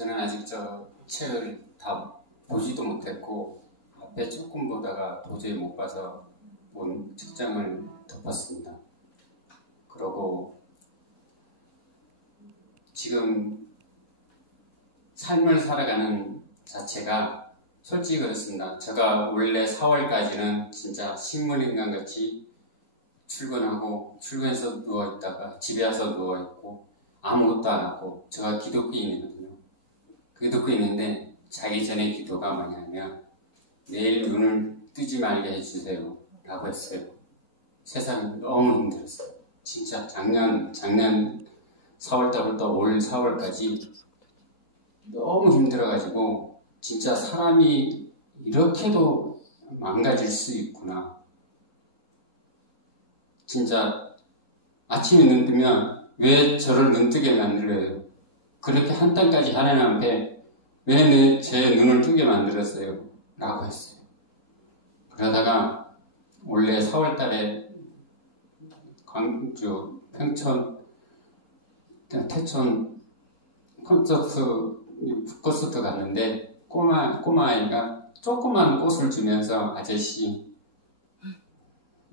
저는 아직 저 책을 다 보지도 못했고 앞에 조금 보다가 도저히 못 봐서 본 책장을 덮었습니다. 그러고 지금 삶을 살아가는 자체가 솔직히 그렇습니다. 제가 원래 4월까지는 진짜 식물인간 같이 출근해서 누워있다가 집에 와서 누워있고 아무것도 안 하고, 제가 기독교인이거든요. 기독교인인데 자기 전에 기도가 뭐냐면 내일 눈을 뜨지 말게 해주세요 라고 했어요. 세상이 너무 힘들었어요. 진짜 작년 4월달부터 올 4월까지 너무 힘들어가지고 진짜 사람이 이렇게도 망가질 수 있구나. 진짜 아침에 눈 뜨면 왜 저를 눈뜨게 만들어요? 그렇게 한 땅까지 하나님 앞에 왜 제 눈을 뜨게 만들었어요? 라고 했어요. 그러다가 원래 4월달에 광주 태천 콘서트 갔는데 꼬마아이가 조그만 꽃을 주면서 아저씨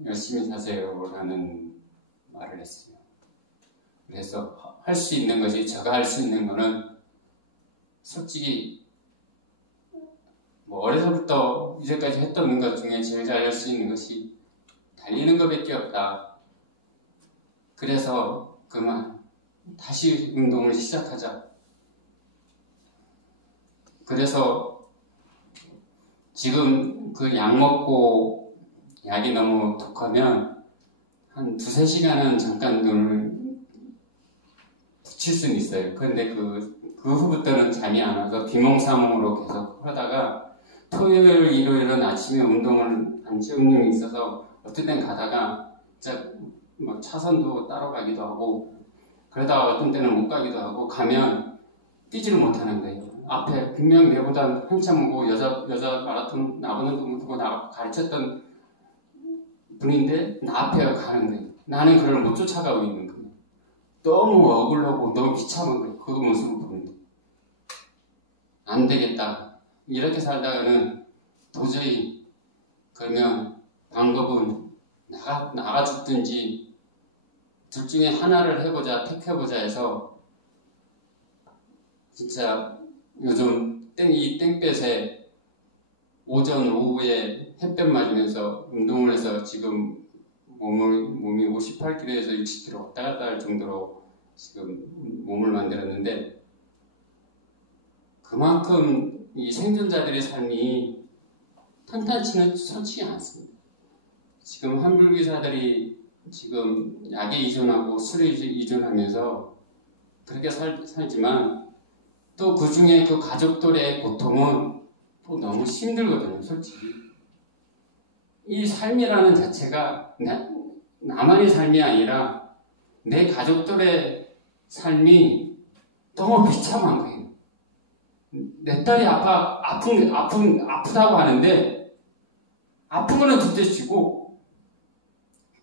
열심히 사세요 라는 말을 했어요. 그래서 할 수 있는 것이, 제가 할 수 있는 거는 솔직히 어려서부터 이제까지 했던 것 중에 제일 잘할 수 있는 것이 달리는 것밖에 없다. 그래서 그만 다시 운동을 시작하자. 그래서 지금 그 약 먹고 약이 너무 독하면 한 2-3시간은 잠깐 눈을 붙일 수는 있어요. 그런데 그 후부터는 잠이 안 와서 비몽사몽으로 계속 하다가 토요일, 일요일은 아침에 운동을 안치운동이 있어서 어떤 땐 가다가 차선도 따로 가기도 하고, 그러다가 어떤 때는 못 가기도 하고, 가면 뛰지를 못하는 거예요. 앞에 분명 내보다 한참 오고 여자 마라톤 나보는 동무고 나가고 가르쳤던 분인데 나 앞에 가는 거예요. 나는 그걸 못 쫓아가고 있는 거예요. 너무 억울하고 너무 비참한 거예요. 그 모습을 보는데 안 되겠다. 이렇게 살다가는 도저히, 그러면 방법은 나가 죽든지 둘 중에 하나를 택해보자 해서, 진짜 요즘 이 땡볕에 오전 오후에 햇볕 맞으면서 운동을 해서 지금 몸이 58kg에서 60kg 왔다 갔다 할 정도로 지금 몸을 만들었는데, 그만큼 이 생존자들의 삶이 탄탄치는 솔직히 않습니다. 지금 환불기사들이 지금 약에 이전하고 술에 이전하면서 그렇게 살지만 또 그 중에 그 가족들의 고통은 또 너무 힘들거든요, 솔직히. 이 삶이라는 자체가 나만의 삶이 아니라 내 가족들의 삶이 너무 비참한 거예요. 내 딸이 아프다고 하는데, 아픈 거는 둘째치고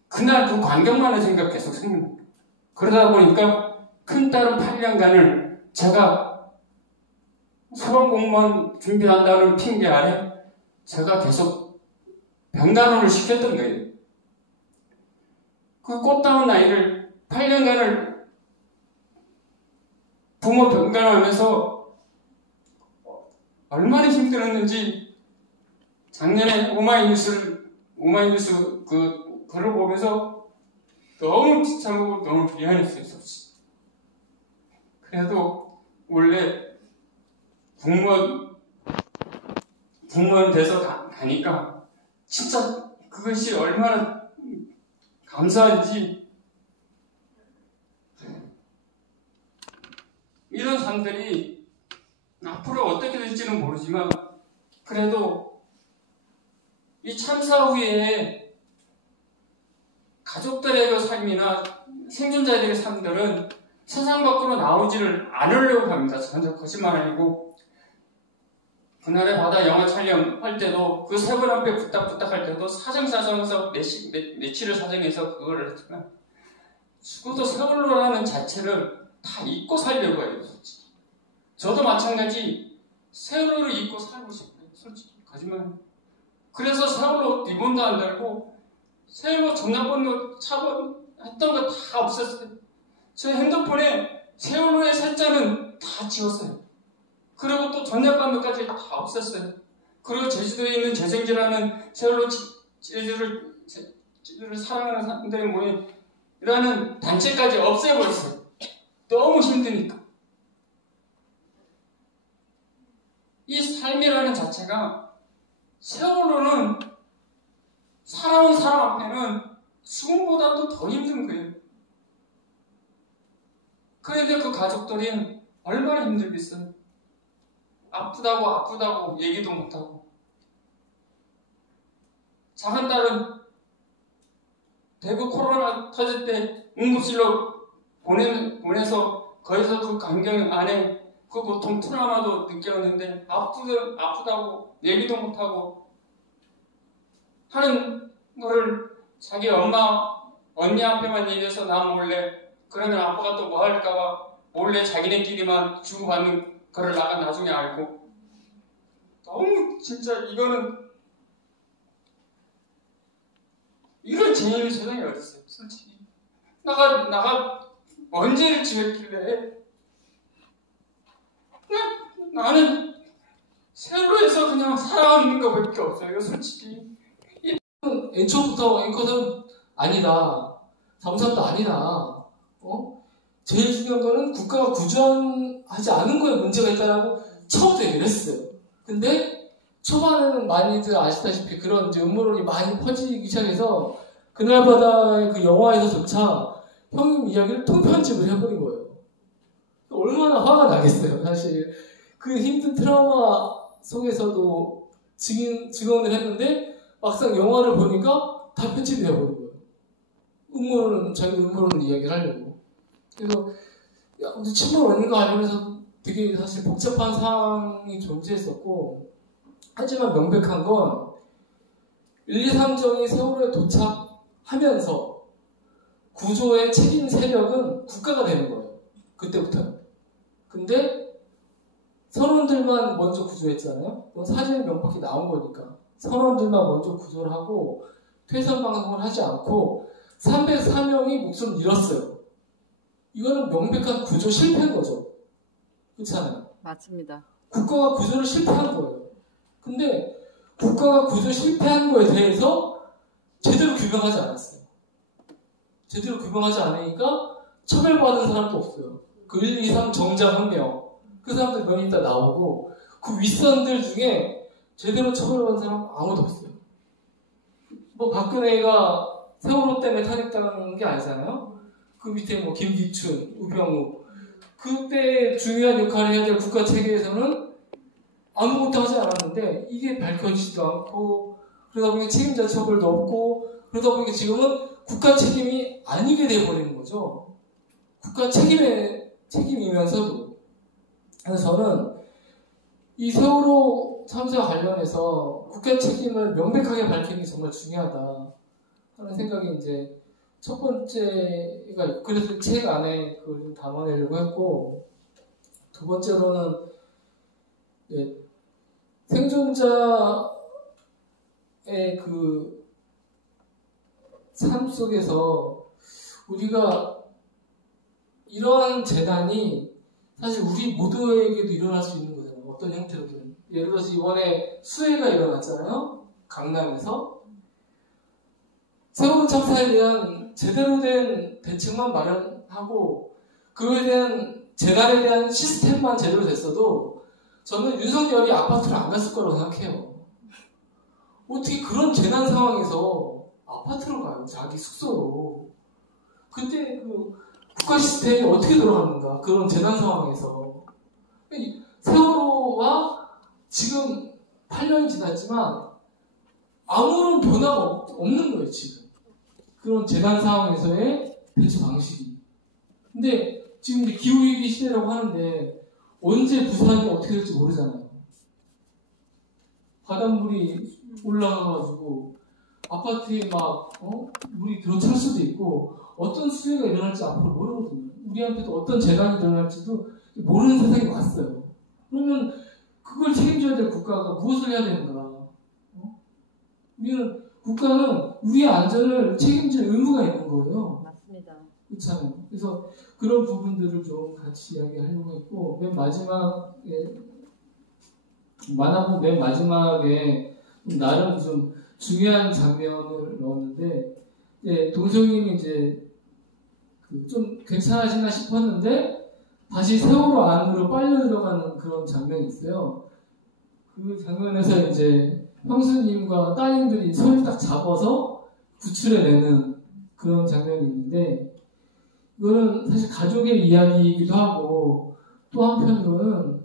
그날 그 광경만을 계속 생각해요. 그러다 보니까 큰 딸은 8년간을 제가 소방공무원 준비한다는 핑계 아래 제가 계속 병간호를 시켰던 거예요. 그 꽃다운 아이를 8년간을 부모 병간호하면서 얼마나 힘들었는지 작년에 오마이뉴스 그 글을 보면서 너무 비참하고 너무 미안했어요, 솔직히. 그래도 원래 공무원 돼서 가니까 진짜 그것이 얼마나 감사한지. 이런 삶들이 앞으로 어떻게 될지는 모르지만, 그래도 이 참사 후에 가족들의 삶이나 생존자들의 삶들은 세상 밖으로 나오지를 않으려고 합니다. 전혀 거짓말 아니고, 그날의 바다 영화 촬영할 때도 그 세 분 앞에 부탁할 때도 사정사정해서 며칠을 사정해서 그거를 했지만, 죽어도 세월호라는 자체를 다 잊고 살려고 해요, 솔직히. 저도 마찬가지 세월호를 입고 살고 싶어요. 솔직히 거짓말. 그래서 세월호 리본도 안 달고 세월호 전화번호 차번 했던 거 다 없앴어요. 제 핸드폰에 세월호의 살자는 다 지웠어요. 그리고 또 전화번호까지 다 없앴어요. 그리고 제주도에 있는 재생지라는 세월호 제주를 사랑하는 사람들의 모임이라는 단체까지 없애버렸어요. 너무 힘드니까. 이 삶이라는 자체가 세월호는 살아온 사람 앞에는 죽음보다도 더 힘든 거예요. 그런데 그 가족들이 얼마나 힘들겠어요. 아프다고 얘기도 못하고. 작은 딸은 대구 코로나 터질 때 응급실로 보내서 거기서 그 간경 안에 그 고통 트라우마도 느꼈는데 아프다고 얘기도 못하고 하는 거를 자기 언니 앞에만 얘기해서 나 몰래 그러면 아빠가 또 뭐 할까봐 몰래 자기네끼리만 주고받는 거를 나중에 알고 너무 진짜 이거는 이런 재능이 세상에 어딨어요 솔직히 나가 언제를 지었길래 나는 세월호에서 그냥 살아오는 것밖에 없어요 솔직히. 애초부터 앵커는 아니다. 잠수함도 아니다. 제일 중요한 거는 국가가 구조하지 않은 거에 문제가 있다라고 처음부터 얘기를 했어요. 근데 초반에는 많이들 아시다시피 그런 이제 음모론이 많이 퍼지기 시작해서 그날바다의 그 영화에서조차 형님 이야기를 통편집을 해버린 거예요. 얼마나 화가 나겠어요, 사실. 그 힘든 트라우마 속에서도 증언을 했는데 막상 영화를 보니까 다 편집이 되어버린 거예요. 자기 음모론을 이야기를 하려고. 그래서 침몰 원인과 관련해서 되게 사실 복잡한 상황이 존재했었고, 하지만 명백한 건 1, 2, 3정이 세월호에 도착하면서 구조의 책임 세력은 국가가 되는 거예요. 그때부터. 근데 선원들만 먼저 구조했잖아요. 사진에 명확히 나온 거니까. 선원들만 먼저 구조를 하고 퇴선 방송을 하지 않고 304명이 목숨을 잃었어요. 이거는 명백한 구조 실패인 거죠. 그렇잖아요. 맞습니다. 국가가 구조를 실패한 거예요. 근데 국가가 구조 실패한 거에 대해서 제대로 규명하지 않았어요. 제대로 규명하지 않으니까 처벌받은 사람도 없어요. 그 1, 2, 3 정장 1명. 그 사람들 몇 있다 나오고 그 윗선들 중에 제대로 처벌받은 사람 아무도 없어요. 뭐 박근혜가 세월호 때문에 탄핵당한 게 아니잖아요. 그 밑에 뭐 김기춘, 우병우 그때 중요한 역할을 해야 될 국가 체계에서는 아무것도 하지 않았는데 이게 밝혀지지도 않고 그러다 보니까 책임자 처벌도 없고 그러다 보니까 지금은 국가 책임이 아니게 돼버리는 거죠. 국가 책임이면서도. 그래서 저는 이 세월호 참사와 관련해서 국가 책임을 명백하게 밝히는 게 정말 중요하다 하는 생각이 이제 첫 번째가 있고, 그래서 책 안에 그걸 좀 담아내려고 했고, 두 번째로는 생존자의 그 삶 속에서 우리가 이러한 재난이 사실 우리 모두에게도 일어날 수 있는 거잖아요. 어떤 형태로든. 예를 들어서 이번에 수해가 일어났잖아요. 강남에서. 세월호 참사에 대한 제대로 된 대책만 마련하고 그거에 대한 재난에 대한 시스템만 제대로 됐어도 저는 윤석열이 아파트를 안 갔을 거라고 생각해요. 어떻게 그런 재난 상황에서 아파트로 가요? 자기 숙소로. 그때 그 국가 시스템이 어떻게 돌아가는가? 그런 재난 상황에서. 세월호와 지금 8년이 지났지만 아무런 변화가 없는 거예요, 지금. 그런 재난 상황에서의 대처 방식이. 근데 지금 이제 기후위기 시대라고 하는데 언제 부산이 어떻게 될지 모르잖아요. 바닷물이 올라가가지고 아파트에 막 물이 들어찰 수도 있고 어떤 수해가 일어날지 앞으로 모르거든요. 우리한테도 어떤 재난이 일어날지도 모르는 세상이 왔어요. 그러면 그걸 책임져야 될 국가가 무엇을 해야 되는가? 국가는 우리의 안전을 책임질 의무가 있는 거예요. 맞습니다. 그렇잖아요. 그래서 그런 부분들을 좀 같이 이야기하려고 했고, 맨 마지막에, 만화부 맨 마지막에 나름 좀 중요한 장면을 넣었는데, 동성님이 이제 좀 괜찮아지나 싶었는데, 다시 세월호 안으로 빨려 들어가는 그런 장면이 있어요. 그 장면에서 이제 형수님과 따님들이 손을 딱 잡아서 구출해내는 그런 장면이 있는데, 이거는 사실 가족의 이야기이기도 하고, 또 한편으로는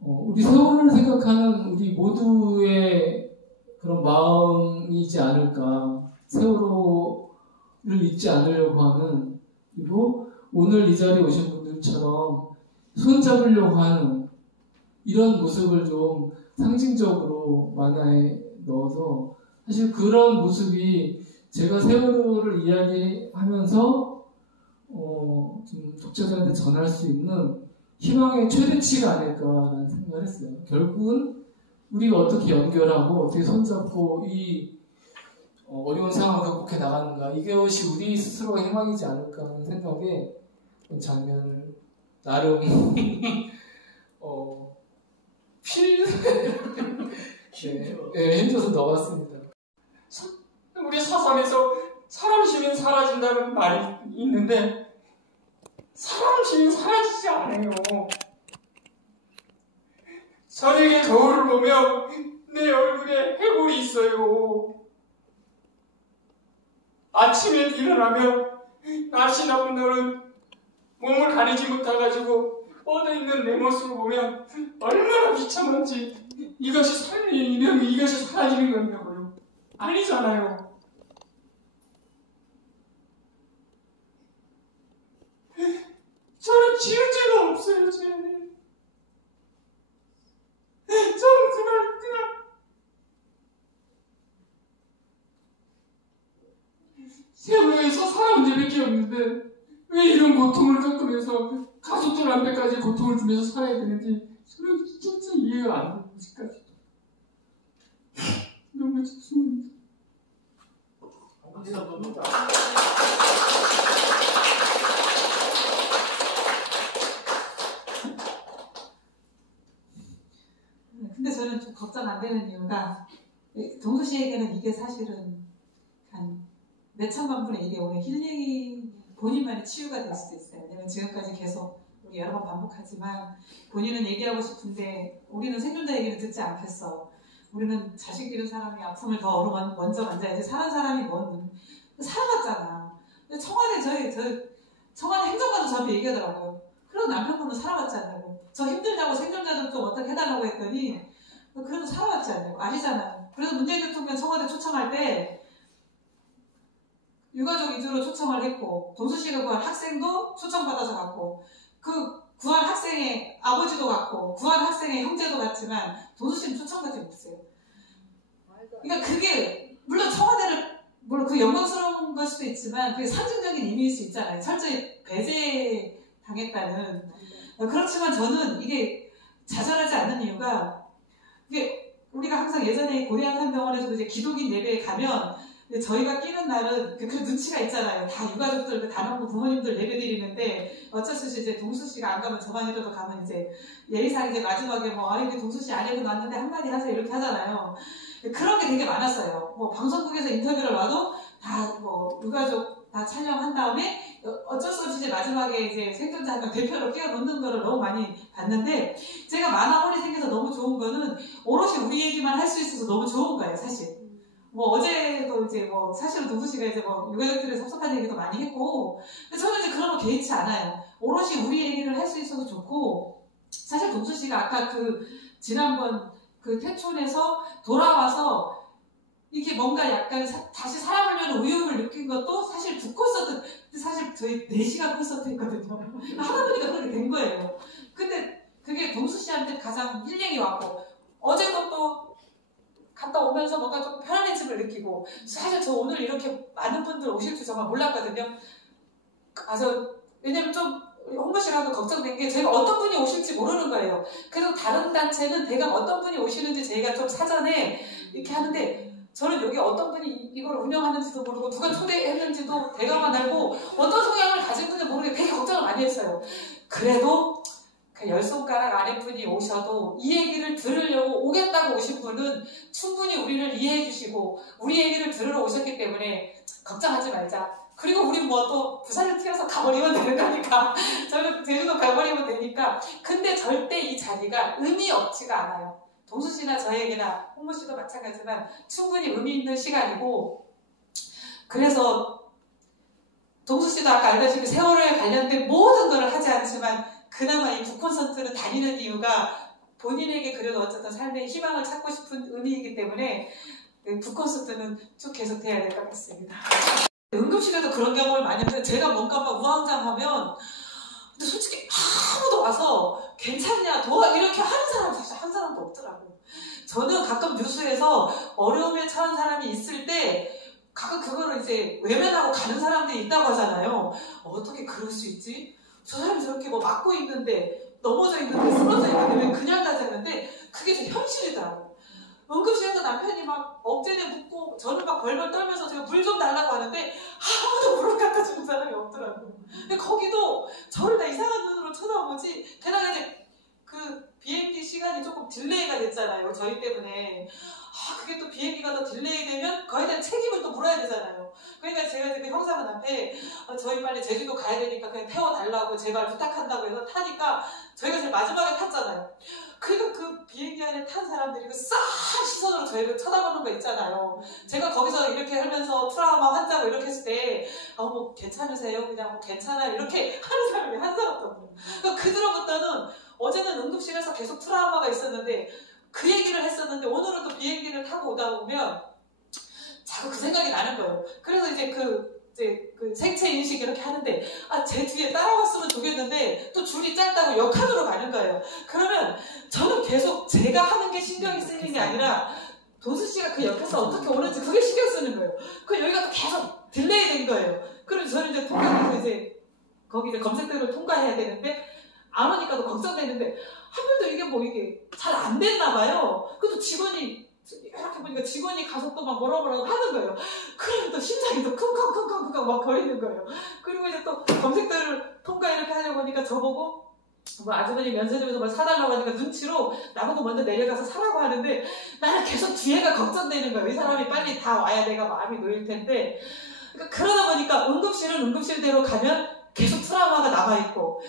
우리 세월호를 생각하는 우리 모두의 그런 마음이지 않을까. 세월호를 잊지 않으려고 하는, 그리고 오늘 이 자리에 오신 분들처럼 손잡으려고 하는 이런 모습을 좀 상징적으로 만화에 넣어서, 사실 그런 모습이 제가 세월호를 이야기하면서 좀 독자들한테 전할 수 있는 희망의 최대치가 아닐까라는 생각을 했어요. 결국은 우리가 어떻게 연결하고 어떻게 손잡고 이 어려운 상황을 극복해 나가는가, 이것이 우리 스스로가 희망이지 않을까 하는 생각에 장면을 나름 힘줘서 넣어봤습니다. 우리 사상에서 사람 시민 사라진다는 말이 있는데 사람 시민 사라지지 않아요. 저녁에 거울을 보면 내 얼굴에 해골이 있어요. 아침에 일어나면 날씨 나쁜 날은 몸을 가리지 못해가지고 뻗어있는 내 모습을 보면 얼마나 비참한지, 이것이 살리면 이것이 사라지는 건가요? 아니잖아요. 저는 지은 죄가 없어요. 저는 그냥 세월호에서 살아온 죄밖에 없는데 왜 이런 고통을 겪으면서 가족들 앞에까지 고통을 주면서 살아야 되는지 저는 진짜 이해가 안 되는 것까지. 너무 죄송합니다. 근데 저는 좀 걱정 안 되는 이유가, 동수 씨에게는 이게 사실은 한 몇천만 분의 일이 오는 힐링이 본인만의 치유가 될 수도 있어요. 왜냐면 지금까지 계속 우리 여러 번 반복하지만 본인은 얘기하고 싶은데 우리는 생존자 얘기를 듣지 않겠어. 우리는 자식 기른 사람이 아픔을 더 먼저 만져야지. 사는 사람이 뭔 살아봤잖아. 청와대 청와대 행정관도 저한테 얘기하더라고요. 그런 남편분은 살아봤지 않냐고. 저 힘들다고 생존자들 좀 어떻게 해달라고 했더니 그래도 살아봤지 않냐고. 아시잖아요. 그래서 문재인 대통령 청와대 초청할 때 유가족 위주로 초청을 했고, 동수 씨가 구한 학생도 초청받아서 갔고, 그 구한 학생의 아버지도 갔고, 구한 학생의 형제도 갔지만 동수 씨는 초청받지 못했어요. 그러니까 그게 물론 청와대를 물론 그 영광스러운 걸 수도 있지만 그게 상징적인 의미일 수 있잖아요. 철저히 배제당했다는. 그렇지만 저는 이게 좌절하지 않는 이유가, 이게 우리가 항상 예전에 고대한산병원에서도 이제 기독인 예배에 가면 저희가 끼는 날은 그 눈치가 있잖아요. 다 유가족들, 단원부 부모님들 예배드리는데 어쩔 수 없이 이제 동수 씨가 안 가면 저만이라도 가면 이제 예의상 이제 마지막에 이게 동수 씨 아내분 왔는데 한마디 하세요 이렇게 하잖아요. 그런 게 되게 많았어요. 방송국에서 인터뷰를 와도 다 유가족 다 촬영한 다음에 어쩔 수 없이 이제 마지막에 이제 생존자 한 명 대표로 끼워놓는 거를 너무 많이 봤는데, 제가 만화홀이 생겨서 너무 좋은 거는 오롯이 우리 얘기만 할 수 있어서 너무 좋은 거예요, 사실. 어제도 이제 사실은 동수 씨가 이제 유가족들의 섭섭한 얘기도 많이 했고, 근데 저는 이제 그런 거 개의치 않아요. 오롯이 우리 얘기를 할 수 있어서 좋고, 사실 동수 씨가 아까 지난번 태촌에서 돌아와서 이게 뭔가 약간 다시 살아보려는 의욕을 느낀 것도 사실 두 콘서트, 사실 저희 4시간 콘서트 했거든요. 하다 보니까 그렇게 된 거예요. 근데 그게 동수 씨한테 가장 힐링이 왔고, 어제도 또 갔다 오면서 뭔가 좀 편안해짐을 느끼고, 사실 저 오늘 이렇게 많은 분들 오실 줄 정말 몰랐거든요. 왜냐면 좀 홍보 씨랑도 걱정된 게 저희가 어떤 분이 오실지 모르는 거예요. 그래서 다른 단체는 대강 어떤 분이 오시는지 저희가 좀 사전에 이렇게 하는데 저는 여기 어떤 분이 이걸 운영하는지도 모르고 누가 초대했는지도 대강만 알고 어떤 성향을 가진 분인지 모르게 되게 걱정을 많이 했어요. 그래도 그 10손가락 아랫분이 오셔도 이 얘기를 들으려고 오겠다고 오신 분은 충분히 우리를 이해해 주시고 우리 얘기를 들으러 오셨기 때문에 걱정하지 말자. 그리고 우린 뭐 또 부산을 튀어서 가버리면 되는 거니까 저는 제주도 가버리면 되니까. 근데 절대 이 자리가 의미 없지가 않아요. 동수 씨나 저에게나 홍모 씨도 마찬가지지만 충분히 의미 있는 시간이고, 그래서 동수 씨도 아까 알다시피 세월호에 관련된 모든 걸 하지 않지만 그나마 이 북콘서트를 다니는 이유가 본인에게 그래도 어쨌든 삶의 희망을 찾고 싶은 의미이기 때문에 북콘서트는 쭉 계속 돼야 될 것 같습니다. 응급실에도 그런 경험을 많이 하는데 제가 뭔가 막 우왕좌왕하면 근데 솔직히 아무도 와서 괜찮냐 도와 이렇게 하는 사람이 사실 한 사람도 없더라고요. 저는 가끔 뉴스에서 어려움에 처한 사람이 있을 때 가끔 그거를 이제 외면하고 가는 사람들이 있다고 하잖아요. 어떻게 그럴 수 있지? 저 사람이 저렇게 뭐 맞고 있는데 넘어져 있는데 쓰러져 있는데 왜 그냥 가지 않는데 그게 제 현실이더라고요. 응급실에서 남편이 막 억제에 묻고 저는 막 벌벌 떨면서 제가 물 좀 달라고 하는데 아무도 물을 갖다 주는 사람이 없더라고요. 근데 거기도 저를 다 이상한 눈으로 쳐다보지. 게다가 이제 그 비행기 시간이 조금 딜레이가 됐잖아요. 저희 때문에. 그게 또 비행기가 더 딜레이 되면 거기에 대한 책임을 또 물어야 되잖아요. 그러니까 제가 지금 형사분한테 저희 빨리 제주도 가야 되니까 그냥 태워달라고 제발 부탁한다고 해서 타니까 저희가 제일 마지막에 탔잖아요. 그러니까 그 비행기 안에 탄 사람들이 그 싹 시선으로 저희를 쳐다보는 거 있잖아요. 제가 거기서 이렇게 하면서 트라우마 환자고 이렇게 했을 때 뭐 괜찮으세요? 그냥 뭐 괜찮아요? 이렇게 하는 사람이 한 사람도 없어요. 그러니까 그들로부터는 어제는 응급실에서 계속 트라우마가 있었는데 그 얘기를 했었는데 오늘은 또 비행기를 타고 오다 보면 자꾸 그 생각이 나는 거예요. 그래서 이제 그 생체 인식 이렇게 하는데 제 뒤에 따라왔으면 좋겠는데 또 줄이 짧다고 역한으로 가는 거예요. 그러면 저는 계속 제가 하는 게 신경이 쓰이는 게 아니라 도수 씨가 그 옆에서 어떻게 오는지 그게 신경 쓰는 거예요. 그 여기가 또 계속 딜레이 된 거예요. 그래서 저는 이제 통과해서 이제 거기 이제 검색대로 통과해야 되는데 안 오니까 또 걱정되는데 하물도 이게 뭐 이게 잘 안 됐나 봐요. 그것도 직원이 이렇게 보니까 직원이 가서 또 막 뭐라고 하는 거예요. 그러면 또 심장이 또 쿵쿵쿵쿵쿵 막 거리는 거예요. 그리고 이제 또 검색대를 통과 이렇게 하려고 하니까 저보고 뭐 아주머니 면세점에서 뭘 사달라고 하니까 눈치로 나보고 먼저 내려가서 사라고 하는데 나는 계속 뒤에가 걱정되는 거예요. 이 사람이 빨리 다 와야 내가 마음이 놓일 텐데. 그러니까 그러다 보니까 응급실은 응급실대로 가면 계속 트라우마가 남아있고,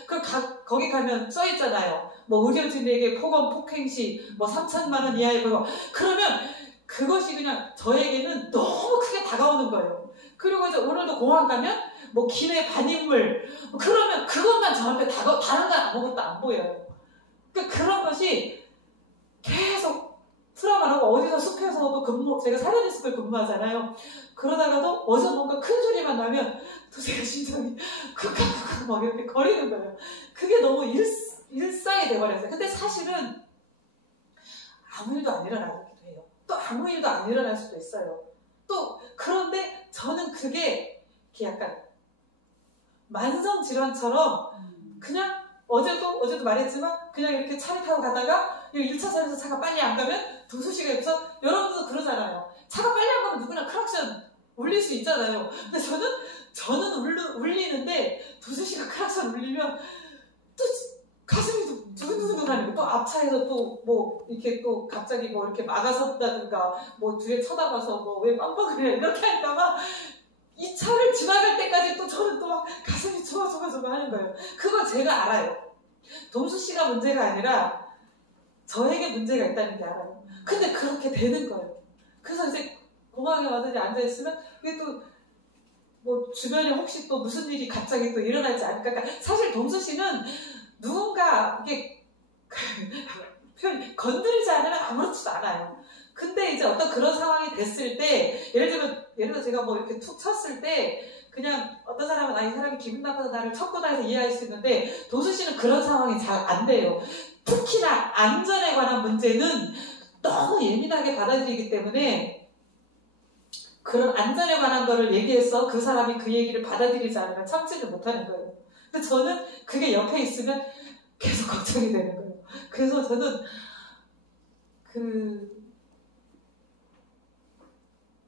거기 가면 써있잖아요. 뭐 의료진에게 폭언, 폭행시, 뭐 3,000만 원 이하의 거. 그러면 그것이 그냥 저에게는 너무 크게 다가오는 거예요. 그리고 이제 오늘도 공항 가면 뭐 기내 반인물, 그러면 그것만 저한테 다른 건 아무것도 안 보여요. 그러니까 그런 것이 계속 트라우마라고 어디서 숲에서도 제가 사려니 숲을 근무하잖아요. 그러다가도 어디서 뭔가 큰 소리만 나면 또 제가 심장이 쿡쿡쿡 막 이렇게 거리는 거예요. 그게 너무 일상이 돼버렸어요. 근데 사실은 아무 일도 안 일어나기도 해요. 또 아무 일도 안 일어날 수도 있어요. 또 그런데 저는 그게 약간 만성 질환처럼 그냥 어제도 말했지만 그냥 이렇게 차를 타고 가다가 1차선에서 차가 빨리 안 가면 동수씨가 옆에서 여러분도 그러잖아요. 차가 빨리 안 가면 누구나 크락션 울릴 수 있잖아요. 근데 저는 울리는데 도수씨가 크락션 울리면 또 가슴이 두근두근하는 또 앞차에서 또 뭐 이렇게 또 갑자기 뭐 이렇게 막아섰다든가 뭐 뒤에 쳐다봐서 뭐 왜 빵빵거려 이렇게 할까봐 이 차를 지나갈 때까지 또 저는 또 막 가슴이 조마조마조마 하는 거예요. 그건 제가 알아요. 동수씨가 문제가 아니라 저에게 문제가 있다는 게 알아요. 근데 그렇게 되는 거예요. 그래서 이제 공항에 와서 이제 앉아있으면 이게 또 뭐 주변에 혹시 또 무슨 일이 갑자기 또 일어날지 않을까. 그러니까 사실 동수씨는 누군가 이게 건드리지 않으면 아무렇지도 않아요. 근데 이제 어떤 그런 상황이 됐을 때 예를 들어 제가 뭐 이렇게 툭 쳤을 때 그냥 어떤 사람은 이 사람이 기분 나빠서 나를 쳤구나 해서 이해할 수 있는데 도수씨는 그런 상황이 잘 안 돼요. 특히나 안전에 관한 문제는 너무 예민하게 받아들이기 때문에 그런 안전에 관한 거를 얘기해서 그 사람이 그 얘기를 받아들이지 않으면 참지를 못하는 거예요. 근데 저는 그게 옆에 있으면 계속 걱정이 되는 거예요. 그래서 저는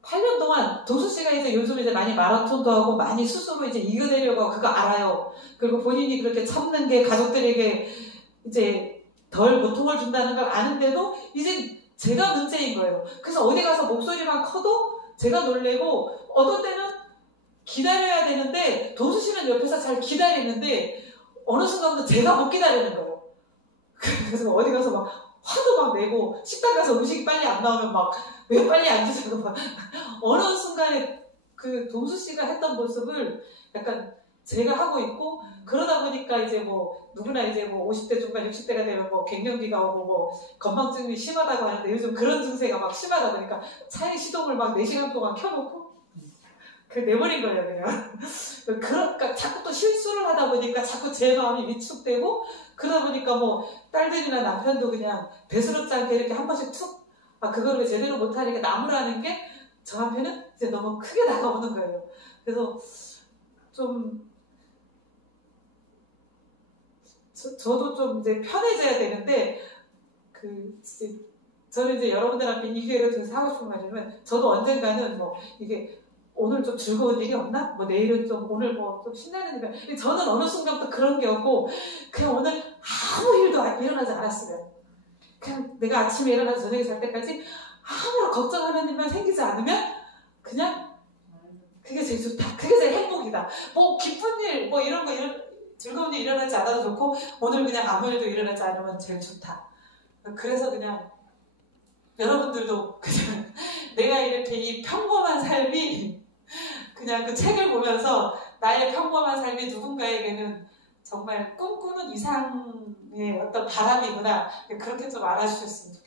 8년 동안 도수 씨가 이제 요즘 이제 많이 마라톤도 하고 많이 스스로 이제 이겨내려고 하고 그거 알아요. 그리고 본인이 그렇게 참는 게 가족들에게 이제 덜 고통을 준다는 걸 아는데도 이제 제가 문제인 거예요. 그래서 어디 가서 목소리만 커도 제가 놀래고 어떤 때는 기다려야 되는데 도수 씨는 옆에서 잘 기다리는데 어느 순간부터 제가 못 기다리는 거예요. 그래서 어디 가서 막 화도 막 내고 식당 가서 음식이 빨리 안 나오면 막 왜 빨리 안 드시고 막 어느 순간에 그 동수 씨가 했던 모습을 약간 제가 하고 있고 그러다 보니까 이제 뭐 누구나 이제 뭐 50대 중반 60대가 되면 뭐 갱년기가 오고 뭐 건망증이 심하다고 하는데 요즘 그런 증세가 막 심하다 보니까 차에 시동을 막 4시간 동안 켜놓고 그 내버린 거예요 그냥. 그러니까 자꾸 또 실수를 하다 보니까 자꾸 제 마음이 위축되고 그러다 보니까 뭐 딸들이나 남편도 그냥 대수롭지 않게 이렇게 한 번씩 툭 그걸 왜 제대로 못하니까 나무라는 게 저한테는 이제 너무 크게 다가오는 거예요. 그래서 좀 저도 좀 이제 편해져야 되는데 저는 이제 여러분들 앞에 이 기회를 통해서 하고 싶은 말이면 저도 언젠가는 뭐 이게 오늘 좀 즐거운 일이 없나? 뭐 내일은 좀 오늘 뭐 좀 신나는 일이 저는 어느 순간부터 그런 게 없고 그냥 오늘 아무 일도 일어나지 않았어요. 그냥 내가 아침에 일어나서 저녁에 잘 때까지 아무런 걱정하는 일만 생기지 않으면 그냥 그게 제일 좋다. 그게 제일 행복이다. 뭐 기쁜 일, 뭐 이런 즐거운 일 일어나지 않아도 좋고 오늘 그냥 아무 일도 일어나지 않으면 제일 좋다. 그래서 그냥 여러분들도 그냥 내가 이렇게 이 평범한 삶이 그냥 그 책을 보면서 나의 평범한 삶이 누군가에게는 정말 꿈꾸는 이상의 어떤 바람이구나. 그렇게 좀 알아주셨으면 좋겠어요.